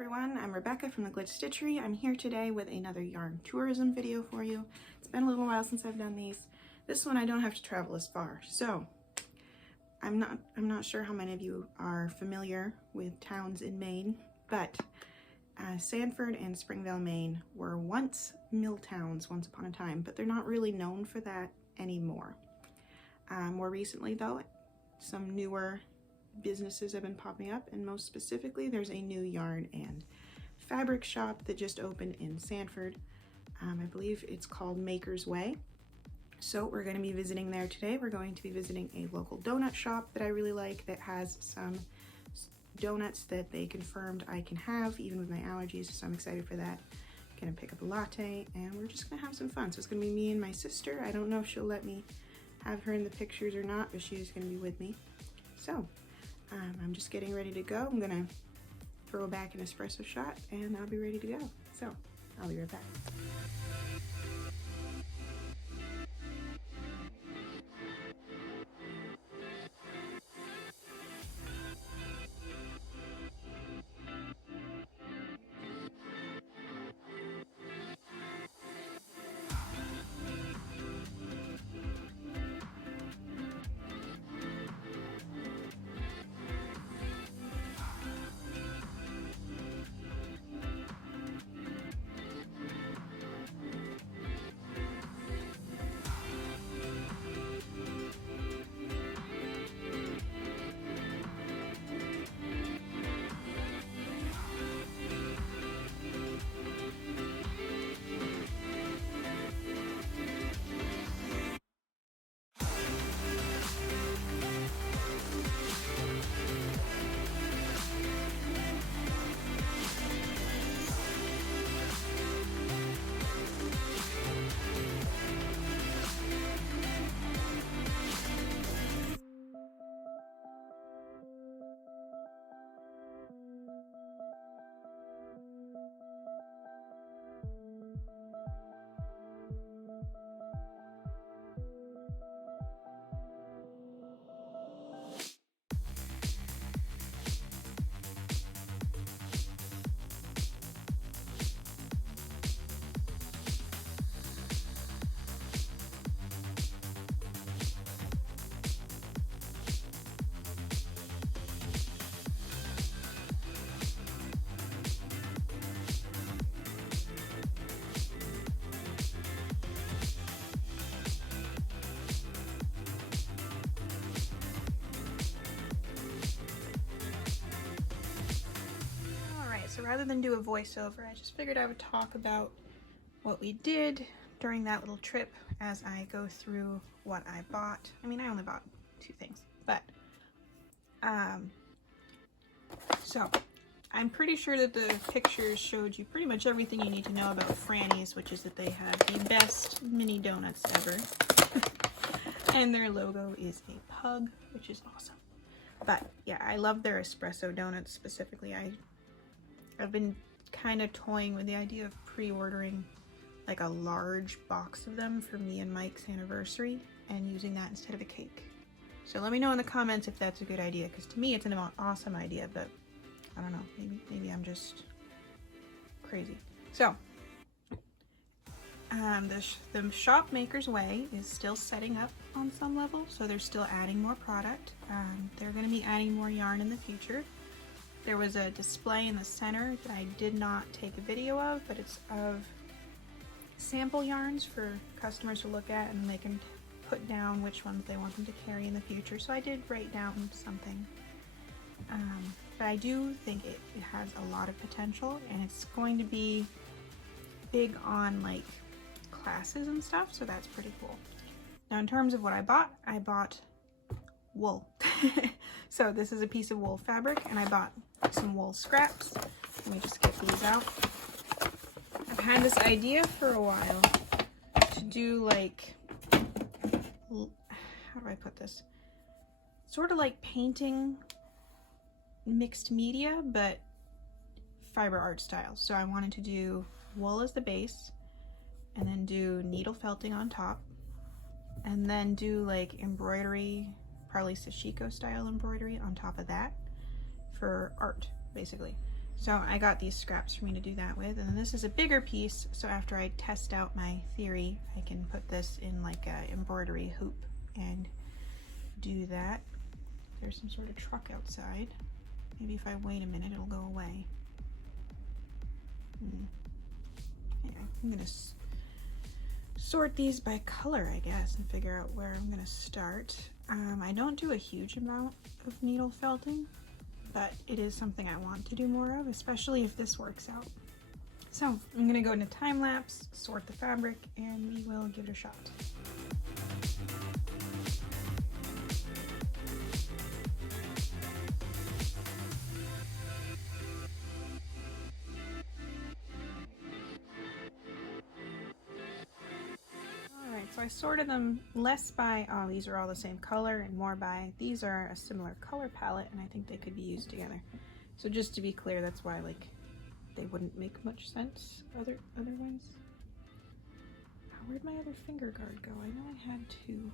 Everyone, I'm Rebecca from the Glitch Stitchery. I'm here today with another yarn tourism video for you. It's been a little while since I've done these. This one I don't have to travel as far, so I'm not sure how many of you are familiar with towns in Maine, but Sanford and Springvale, Maine were once mill towns once upon a time, but they're not really known for that anymore. More recently though, some newer businesses have been popping up, and most specifically there's a new yarn and fabric shop that just opened in Sanford. I believe it's called Maker's Way. So we're going to be visiting there today. We're going to be visiting a local donut shop that I really like that has some donuts that they confirmed I can have even with my allergies, so I'm excited for that. Gonna pick up a latte and we're just gonna have some fun. So it's gonna be me and my sister. I don't know if she'll let me have her in the pictures or not, but she's gonna be with me. So I'm just getting ready to go. I'm gonna throw back an espresso shot and I'll be ready to go. So I'll be right back. So rather than do a voiceover, I just figured I would talk about what we did during that little trip as I go through what I bought. I mean, I only bought 2 things, but so I'm pretty sure that the pictures showed you pretty much everything you need to know about Franny's, which is that they have the best mini donuts ever. And their logo is a pug, which is awesome. But yeah, I love their espresso donuts specifically. I've been kind of toying with the idea of pre-ordering like a large box of them for me and Mike's anniversary and using that instead of a cake. So let me know in the comments if that's a good idea, because to me it's an awesome idea, but I don't know, maybe I'm just crazy. So the shop Maker's Way is still setting up on some level, so they're still adding more product. They're going to be adding more yarn in the future. There was a display in the center that I did not take a video of, but it's of sample yarns for customers to look at, and they can put down which ones they want them to carry in the future. So I did write down something. But I do think it has a lot of potential, and it's going to be big on like classes and stuff, so that's pretty cool. Now in terms of what I bought wool. So this is a piece of wool fabric, and I bought some wool scraps. Let me just get these out. I've had this idea for a while to do like, how do I put this? Sort of like painting mixed media, but fiber art style. So I wanted to do wool as the base, and then do needle felting on top, and then do like embroidery, probably sashiko style embroidery on top of that for art, basically. So I got these scraps for me to do that with, and this is a bigger piece, so after I test out my theory, I can put this in like a embroidery hoop and do that. There's some sort of truck outside. Maybe if I wait a minute, it'll go away. Anyway, I'm gonna sort these by color, I guess, and figure out where I'm gonna start. I don't do a huge amount of needle felting, but it is something I want to do more of, especially if this works out. So I'm gonna go into time lapse, sort the fabric, and we will give it a shot. So I sorted them less by, oh, these are all the same color, and more by, these are a similar color palette, and I think they could be used together. So just to be clear, that's why, like, they wouldn't make much sense otherwise. Where'd my other finger guard go? I know I had two.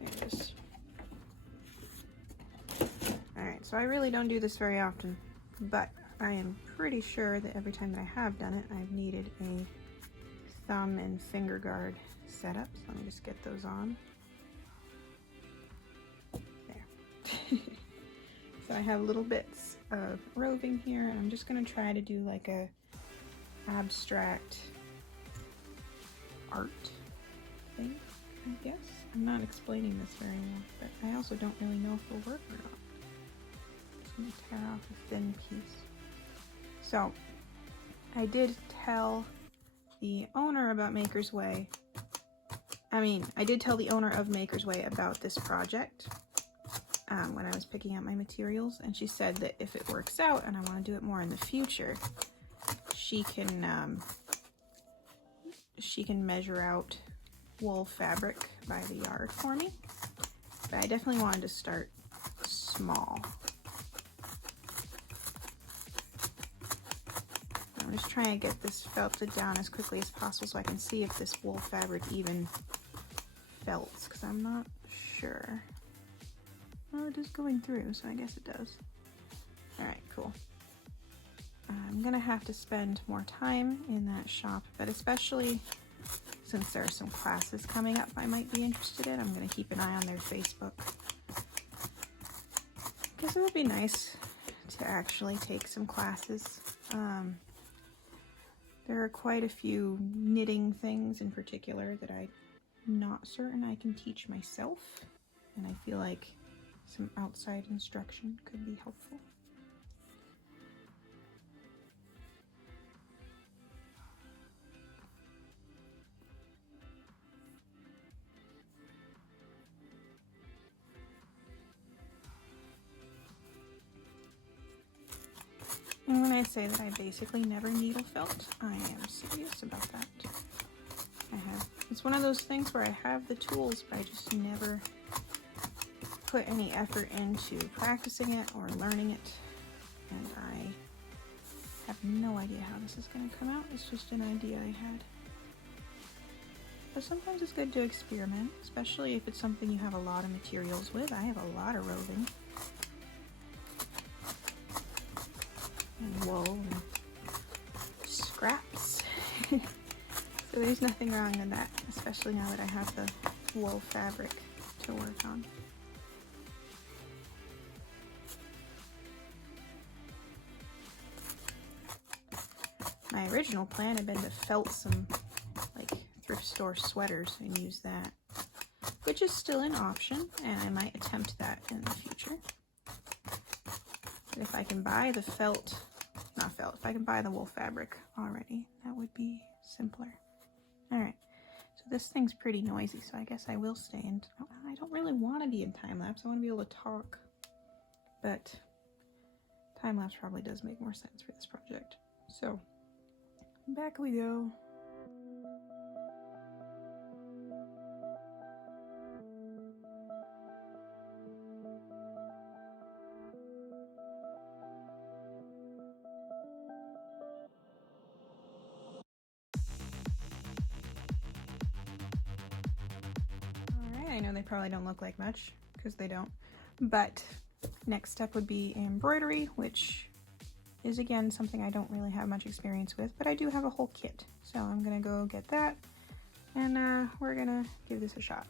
There it is. Alright, so I really don't do this very often, but I am pretty sure that every time that I have done it, I've needed a thumb and finger guard setup. So let me just get those on. There. So I have little bits of roving here, and I'm just going to try to do like a abstract art thing, I guess. I'm not explaining this very well, but I also don't really know if it'll work or not. Just going to tear off a thin piece. So I did tell the owner about Maker's Way. I did tell the owner of Maker's Way about this project when I was picking out my materials, and she said that if it works out and I want to do it more in the future, she can measure out wool fabric by the yard for me. But I definitely wanted to start small. I'm just trying to get this felted down as quickly as possible so I can see if this wool fabric even felts, because I'm not sure. Well, it is going through, so I guess it does. Alright, cool. I'm gonna have to spend more time in that shop, but especially since there are some classes coming up I might be interested in, I'm gonna keep an eye on their Facebook. Because it would be nice to actually take some classes. There are quite a few knitting things in particular that I'm not certain I can teach myself, and I feel like some outside instruction could be helpful. And when I say that I basically never needle felt, I am serious about that. It's one of those things where I have the tools, but I just never put any effort into practicing it or learning it. And I have no idea how this is going to come out. It's just an idea I had. But sometimes it's good to experiment, especially if it's something you have a lot of materials with. I have a lot of roving. And wool and scraps. So there's nothing wrong in that, especially now that I have the wool fabric to work on. My original plan had been to felt some like thrift store sweaters and use that, which is still an option, and I might attempt that in the future. But if I can buy the if I can buy the wool fabric already, that would be simpler. Alright, so this thing's pretty noisy, so I guess I will stay in. I don't really want to be in time-lapse, I want to be able to talk. But time-lapse probably does make more sense for this project. So, back we go. I know they probably don't look like much, because they don't, but Next step would be embroidery, which is again something I don't really have much experience with, but I do have a whole kit. So I'm gonna go get that, and we're gonna give this a shot.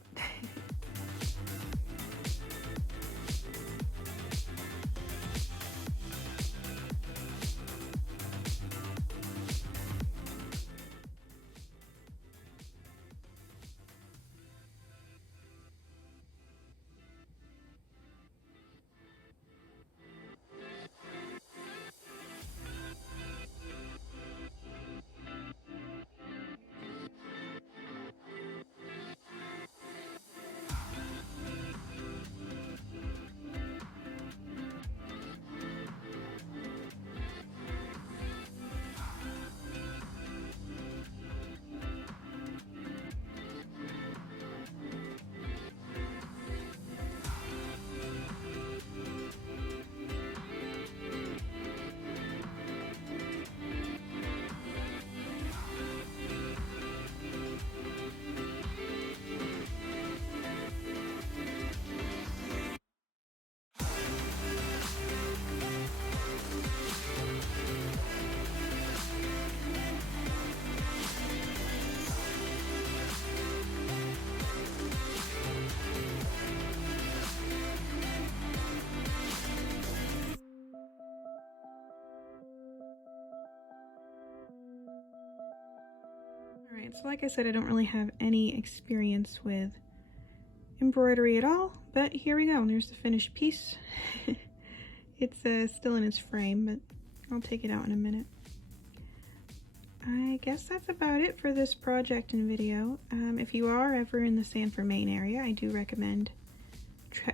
Alright, so like I said, I don't really have any experience with embroidery at all, but here we go. There's the finished piece. It's still in its frame, but I'll take it out in a minute. I guess that's about it for this project and video. If you are ever in the Sanford, Maine area, I do recommend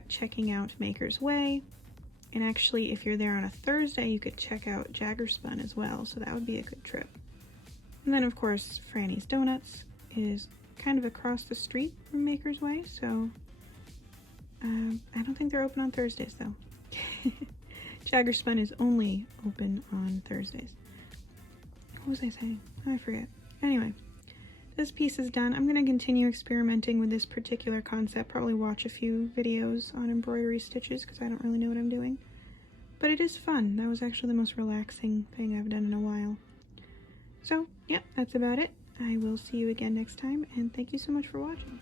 checking out Maker's Way. And actually, if you're there on a Thursday, you could check out Jaggerspun as well, so that would be a good trip. And then, of course, Franny's Donuts is kind of across the street from Maker's Way, so I don't think they're open on Thursdays, though. Jaggerspun is only open on Thursdays. What was I saying? I forget. Anyway, this piece is done. I'm going to continue experimenting with this particular concept, probably watch a few videos on embroidery stitches, because I don't really know what I'm doing. But it is fun. That was actually the most relaxing thing I've done in a while. So, yeah, that's about it. I will see you again next time, and thank you so much for watching.